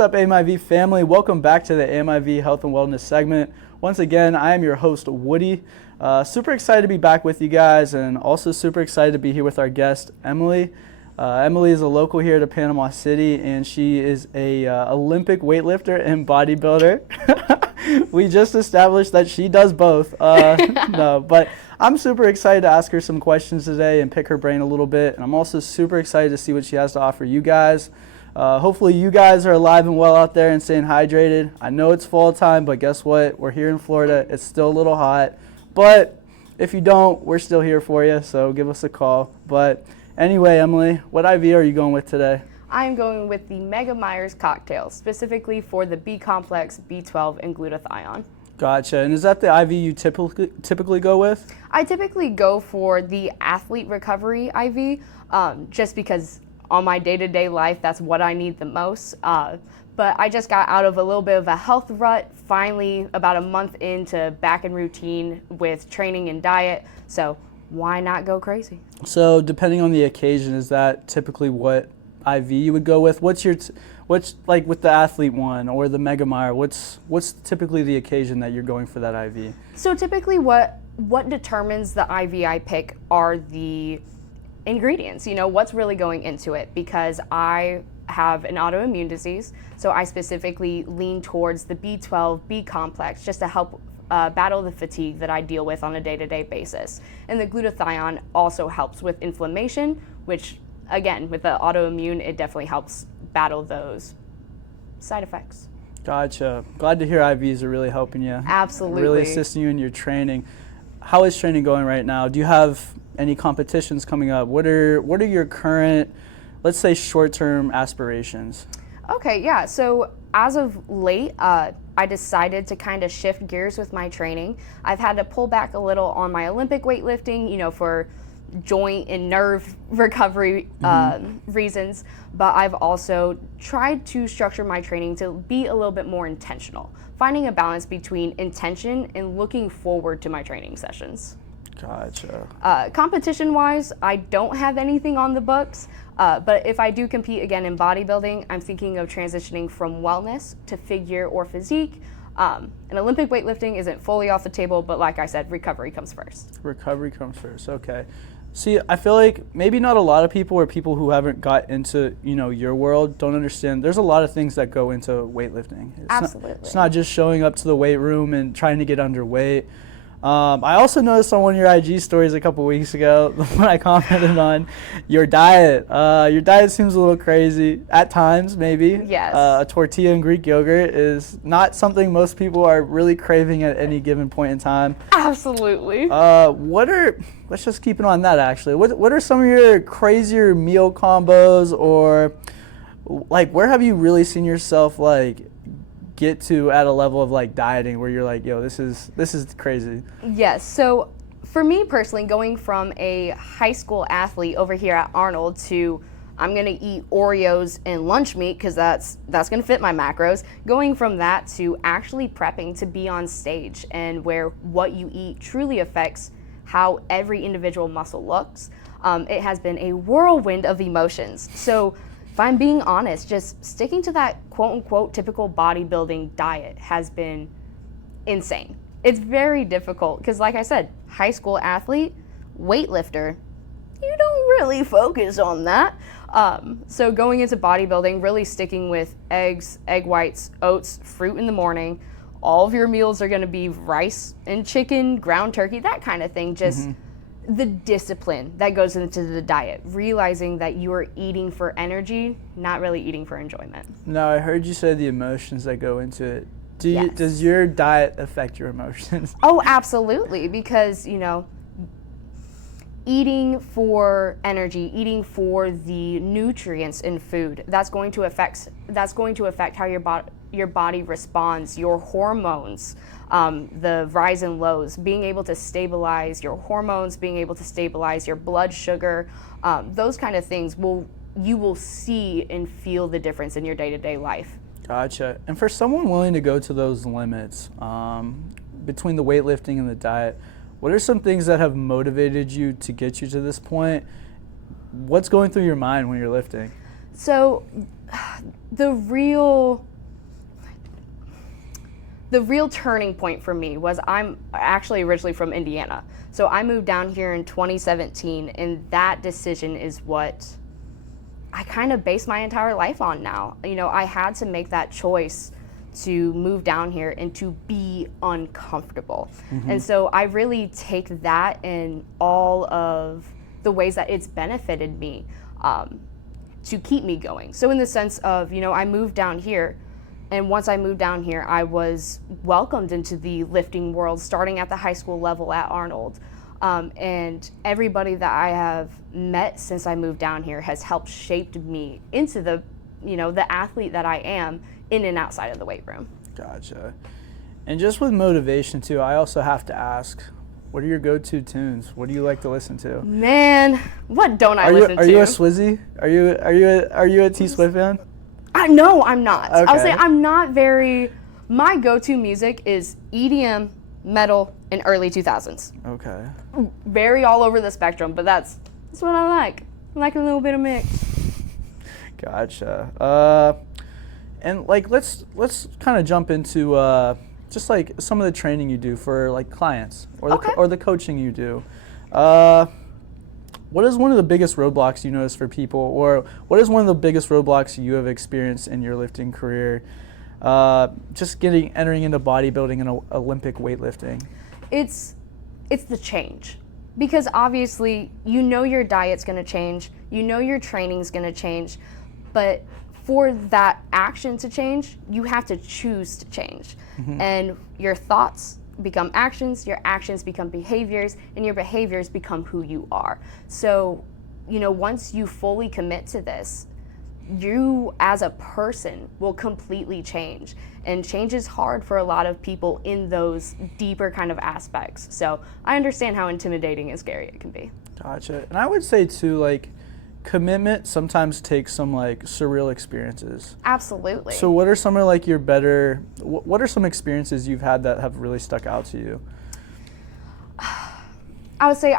up, AMIV family? Welcome back to the AMIV Health and Wellness segment. Once again, I am your host, Woody. Super excited to be back with you guys, and also super excited to be here with our guest, Emily. Emily is a local here to Panama City, and she is a Olympic weightlifter and bodybuilder. We just established that she does both. No, but I'm super excited to ask her some questions today and pick her brain a little bit. And I'm also super excited to see what she has to offer you guys. Hopefully you guys are alive and well out there and staying hydrated. I know it's fall time, but guess what? We're here in Florida. It's still a little hot. But if you don't, we're still here for you, so give us a call. But anyway, Emily, what IV are you going with today? I'm going with the Mega Myers cocktail, specifically for the B complex, B12, and glutathione. Gotcha. And is that the IV you typically go with? I typically go for the athlete recovery IV, just because on my day-to-day life, that's what I need the most. But I just got out of a little bit of a health rut, finally about a month into back in routine with training and diet, so why not go crazy? So depending on the occasion, is that typically what IV you would go with? What's like with the athlete one or the Mega Meyer, what's typically the occasion that you're going for that IV? So typically what determines the IV I pick are the ingredients, what's really going into it, because I have an autoimmune disease, so I specifically lean towards the B12, B complex, just to help battle the fatigue that I deal with on a day-to-day basis. And the glutathione also helps with inflammation, which again, with the autoimmune, it definitely helps battle those side effects. Gotcha. Glad to hear IVs are really helping you. Absolutely. Really assisting you in your training. How is training going right now? Do you have any competitions coming up? What are your current, let's say, short-term aspirations? Okay, yeah. So as of late, I decided to kind of shift gears with my training. I've had to pull back a little on my Olympic weightlifting, for joint and nerve recovery reasons, but I've also tried to structure my training to be a little bit more intentional, finding a balance between intention and looking forward to my training sessions. Gotcha. Competition-wise, I don't have anything on the books, but if I do compete again in bodybuilding, I'm thinking of transitioning from wellness to figure or physique. And Olympic weightlifting isn't fully off the table, but like I said, recovery comes first. Recovery comes first, okay. See, I feel like maybe not a lot of people or people who haven't got into, your world don't understand. There's a lot of things that go into weightlifting. Absolutely. It's not just showing up to the weight room and trying to get underweight. I also noticed on one of your IG stories a couple weeks ago when I commented on your diet. Your diet seems a little crazy at times, maybe. Yes. A tortilla and Greek yogurt is not something most people are really craving at any given point in time. Absolutely. Let's just keep it on that actually. What are some of your crazier meal combos, or like where have you really seen yourself get to at a level of dieting where you're like, yo, this is crazy? Yes. So for me personally, going from a high school athlete over here at Arnold to I'm gonna eat Oreos and lunch meat because that's gonna fit my macros, going from that to actually prepping to be on stage, and where what you eat truly affects how every individual muscle looks, it has been a whirlwind of emotions. So if I'm being honest, just sticking to that quote-unquote typical bodybuilding diet has been insane. It's very difficult because, like I said, high school athlete, weightlifter, you don't really focus on that. So going into bodybuilding, really sticking with eggs, egg whites, oats, fruit in the morning. All of your meals are going to be rice and chicken, ground turkey, that kind of thing. Just the discipline that goes into the diet, realizing that you are eating for energy, not really eating for enjoyment. No, I heard you say the emotions that go into it. Yes. Does your diet affect your emotions? Oh, absolutely, because, eating for energy, eating for the nutrients in food, that's going to affect how your body responds, your hormones, the rise and lows, being able to stabilize your hormones, being able to stabilize your blood sugar, those kind of things you will see and feel the difference in your day-to-day life. Gotcha. And for someone willing to go to those limits between the weightlifting and the diet, what are some things that have motivated you to get you to this point? What's going through your mind when you're lifting? So the real the real turning point for me was I'm actually originally from Indiana. So I moved down here in 2017, and that decision is what I kind of base my entire life on now. You know, I had to make that choice to move down here and to be uncomfortable. And so I really take that in all of the ways that it's benefited me to keep me going. So in the sense of, you know, I moved down here, and once I moved down here, I was welcomed into the lifting world, starting at the high school level at Arnold. And everybody that I have met since I moved down here has helped shape me into the, you know, the athlete that I am in and outside of the weight room. Gotcha. And just with motivation too, I also have to ask, what are your go-to tunes? What do you like to listen to? Man, what don't I listen to? Are you a Swizzy? Are you a T Swift fan? No, I'm not. Okay. I'll say I'm not very. My go-to music is EDM, metal, and early 2000s. Okay. Very all over the spectrum, but that's what I like. I like a little bit of mix. Gotcha. And like let's kind of jump into just like some of the training you do for like clients or the coaching you do. What is one of the biggest roadblocks you notice for people, or what is one of the biggest roadblocks you have experienced in your lifting career? Just entering into bodybuilding and Olympic weightlifting. It's the change, because obviously you know your diet's going to change, you know your training's going to change, but for that action to change, you have to choose to change. And your thoughts become actions, your actions become behaviors, and your behaviors become who you are. So, you know, once you fully commit to this, you as a person will completely change. And change is hard for a lot of people in those deeper kind of aspects. So I understand how intimidating and scary it can be. Gotcha. And I would say too, like, commitment sometimes takes some like surreal experiences. Absolutely. So what are some of like what are some experiences you've had that have really stuck out to you? I would say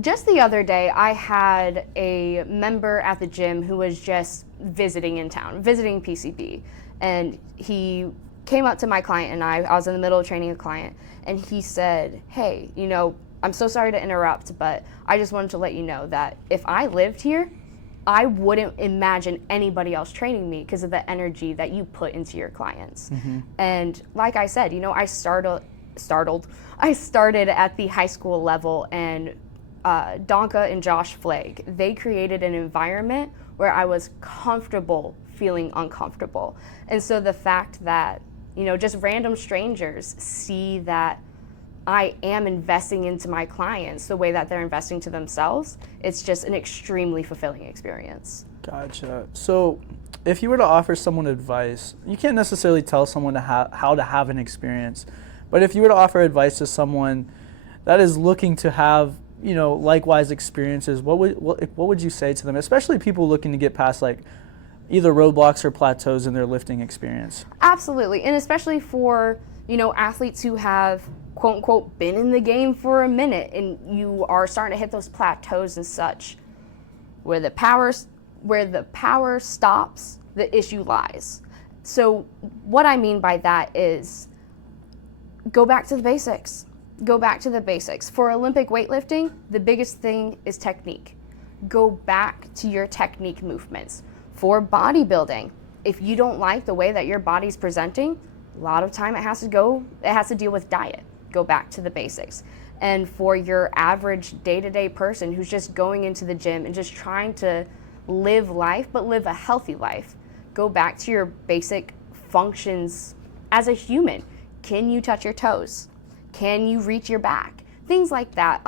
just the other day, I had a member at the gym who was just visiting in town, visiting PCB. And he came up to my client and I was in the middle of training a client, and he said, hey, you know, I'm so sorry to interrupt, but I just wanted to let you know that if I lived here, I wouldn't imagine anybody else training me because of the energy that you put into your clients. And like I said, you know, I started at the high school level, and Donka and Josh Flagg, they created an environment where I was comfortable feeling uncomfortable. And so the fact that, you know, just random strangers see that I am investing into my clients the way that they're investing to themselves, it's just an extremely fulfilling experience. Gotcha. So if you were to offer someone advice, you can't necessarily tell someone how to have an experience, but if you were to offer advice to someone that is looking to have, you know, likewise experiences, what would you say to them, especially people looking to get past like either roadblocks or plateaus in their lifting experience? Absolutely. And especially for, you know, athletes who have quote unquote been in the game for a minute and you are starting to hit those plateaus and such, where the power stops, the issue lies. So what I mean by that is go back to the basics. Go back to the basics. For Olympic weightlifting, the biggest thing is technique. Go back to your technique movements. For bodybuilding, if you don't like the way that your body's presenting, a lot of time it has to deal with diet. Go back to the basics. And for your average day-to-day person who's just going into the gym and just trying to live life, but live a healthy life, go back to your basic functions as a human. Can you touch your toes? Can you reach your back? Things like that.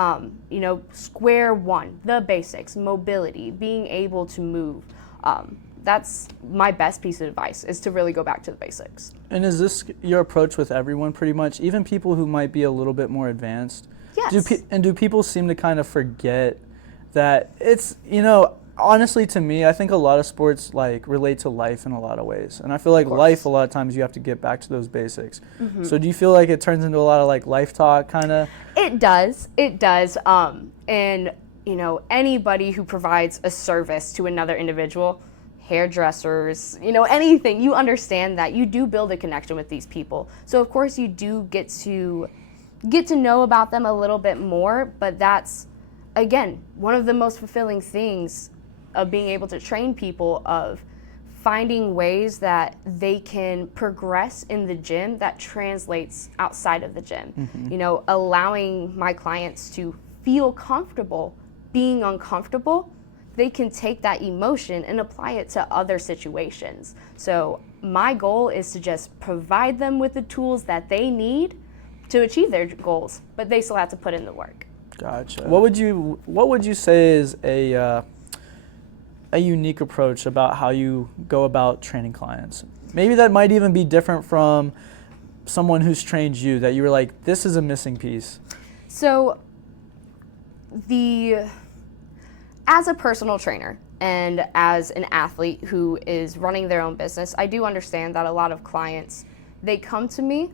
You know, square one, the basics, mobility, being able to move. That's my best piece of advice, is to really go back to the basics. And is this your approach with everyone pretty much, even people who might be a little bit more advanced? Yes. Do people seem to kind of forget that it's, you know, honestly to me, I think a lot of sports like relate to life in a lot of ways. And I feel like life, a lot of times you have to get back to those basics. Mm-hmm. So do you feel like it turns into a lot of like life talk kind of? It does. And, you know, anybody who provides a service to another individual hairdressers, anything. You understand that you do build a connection with these people. So of course you do get to know about them a little bit more, but that's, again, one of the most fulfilling things of being able to train people, of finding ways that they can progress in the gym that translates outside of the gym. Allowing my clients to feel comfortable being uncomfortable. They can take that emotion and apply it to other situations. So my goal is to just provide them with the tools that they need to achieve their goals, but they still have to put in the work. Gotcha. What would you say is a unique approach about how you go about training clients? Maybe that might even be different from someone who's trained you, that you were like, this is a missing piece. So as a personal trainer and as an athlete who is running their own business, I do understand that a lot of clients, they come to me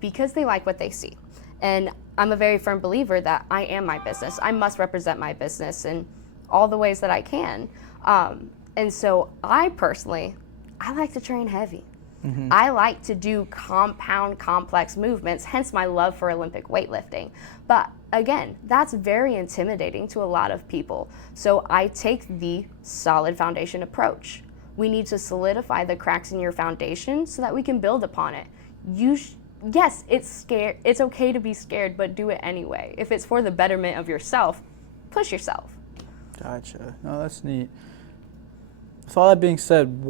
because they like what they see. And I'm a very firm believer that I am my business. I must represent my business in all the ways that I can. And so I personally, I like to train heavy. I like to do compound, complex movements, hence my love for Olympic weightlifting. But again, that's very intimidating to a lot of people. So I take the solid foundation approach. We need to solidify the cracks in your foundation so that we can build upon it. Yes, it's okay to be scared, but do it anyway. If it's for the betterment of yourself, push yourself. Gotcha. No, that's neat. With all that being said,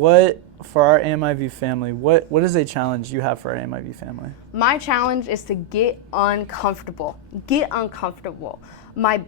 for our AMIV family, what is a challenge you have for our AMIV family? My challenge is to get uncomfortable. Get uncomfortable. My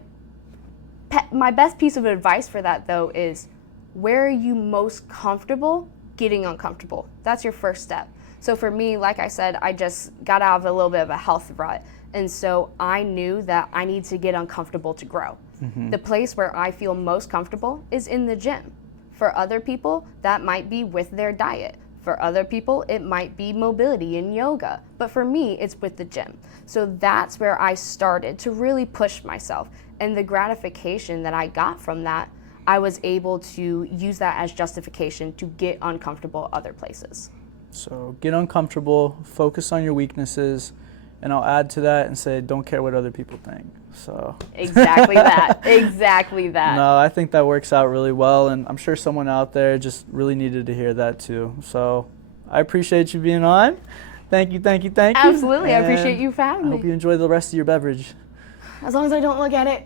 best piece of advice for that, though, is where are you most comfortable getting uncomfortable? That's your first step. So for me, like I said, I just got out of a little bit of a health rut. And so I knew that I need to get uncomfortable to grow. The place where I feel most comfortable is in the gym. For other people, that might be with their diet. For other people, it might be mobility and yoga. But for me, it's with the gym. So that's where I started to really push myself. And the gratification that I got from that, I was able to use that as justification to get uncomfortable other places. So get uncomfortable, focus on your weaknesses, and I'll add to that and say, don't care what other people think. So exactly that. Exactly that. No, I think that works out really well, and I'm sure someone out there just really needed to hear that too. So I appreciate you being on. Thank you. Absolutely. I appreciate you for having me. I hope you enjoy the rest of your beverage. As long as I don't look at it.